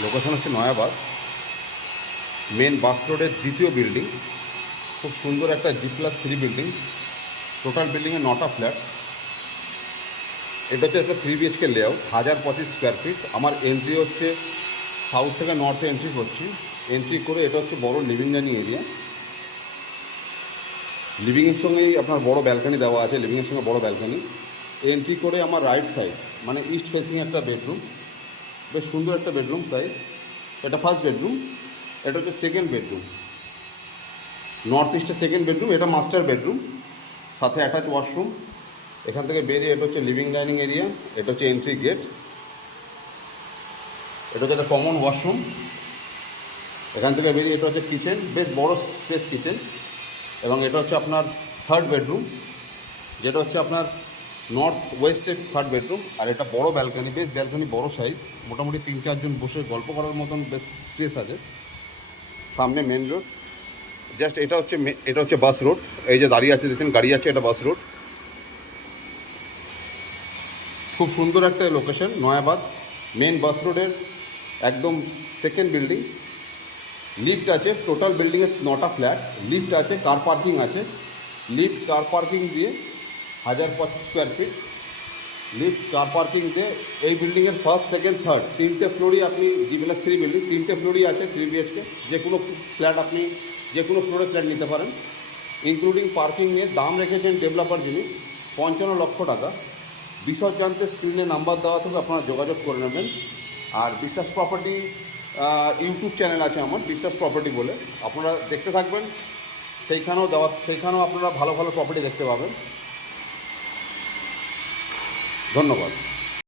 Location হচ্ছে Nayabad, main বাস রোডের দ্বিতীয় বিল্ডিং। খুব সুন্দর একটা G+3 বিল্ডিং। টোটাল বিল্ডিংয়ে 9টা ফ্ল্যাট। এটা হচ্ছে একটা 3 BHK লেআউট, 1025 স্কোয়ার ফিট। আমার এন্ট্রি হচ্ছে সাউথ থেকে নর্থে এন্ট্রি করছি। এন্ট্রি করে এটা হচ্ছে বড় লিভিং ডাইনিং এরিয়া। লিভিংয়ের সঙ্গেই আপনার বড় ব্যালকানি দেওয়া আছে, লিভিংয়ের সঙ্গে বড় ব্যালকানি। এন্ট্রি করে আমার রাইট সাইড মানে ইস্ট ফেসিং একটা বেডরুম, বেশ সুন্দর একটা বেডরুম সাইজ। এটা ফার্স্ট বেডরুম, এটা হচ্ছে সেকেন্ড বেডরুম, নর্থ ইস্টের সেকেন্ড বেডরুম। এটা মাস্টার বেডরুম, সাথে অ্যাটাচ ওয়াশরুম। এখান থেকে বেরিয়ে এটা হচ্ছে লিভিং ডাইনিং এরিয়া, এটা হচ্ছে এন্ট্রি গেট, এটা হচ্ছে একটা কমন ওয়াশরুম। এখান থেকে বেরিয়ে এটা হচ্ছে কিচেন, বেশ বড় স্পেস কিচেন। এবং এটা হচ্ছে আপনার থার্ড বেডরুম, যেটা হচ্ছে আপনার নর্থ ওয়েস্টের থার্ড বেডরুম। আর এটা বড় ব্যালকানি, বেশ ব্যালকানি বড় সাইজ, মোটামুটি 3-4 জন বসে গল্প করার মতন বেশ স্পেস আছে। সামনে মেন রোড, জাস্ট এটা হচ্ছে বাস রোড। এই যে দাঁড়িয়ে আছে দেখছেন, গাড়ি আছে, এটা বাস রোড। খুব সুন্দর একটা লোকেশন, নয়াবাদ মেন বাস রোডের একদম সেকেন্ড বিল্ডিং। লিফট আছে, টোটাল বিল্ডিংয়ে 9টা ফ্ল্যাট। লিফট আছে, কার পার্কিং আছে। লিফট কার পার্কিং দিয়ে 1025 square feet. Lift car parking দিয়ে এই বিল্ডিংয়ের ফার্স্ট, সেকেন্ড, থার্ড 3টে ফ্লোরই আপনি G+3 বিল্ডিং, 3টে ফ্লোরই আছে 3 BHK। যে কোনো ফ্ল্যাট আপনি যে কোনো ফ্লোরে ফ্ল্যাট নিতে পারেন। ইনক্লুডিং পার্কিং নিয়ে দাম রেখেছেন ডেভেলপার যিনি 55 লক্ষ টাকা। বিশদ জানতে স্ক্রিনে নাম্বার দেওয়া থেকে আপনারা যোগাযোগ করে নেবেন। আর বিশ্বাস প্রপার্টি ইউটিউব চ্যানেল আছে আমার, বিশ্বাস প্রপার্টি বলে, আপনারা দেখতে থাকবেন। সেইখানেও আপনারা ভালো ভালো প্রপার্টি দেখতে পাবেন। ধন্যবাদ।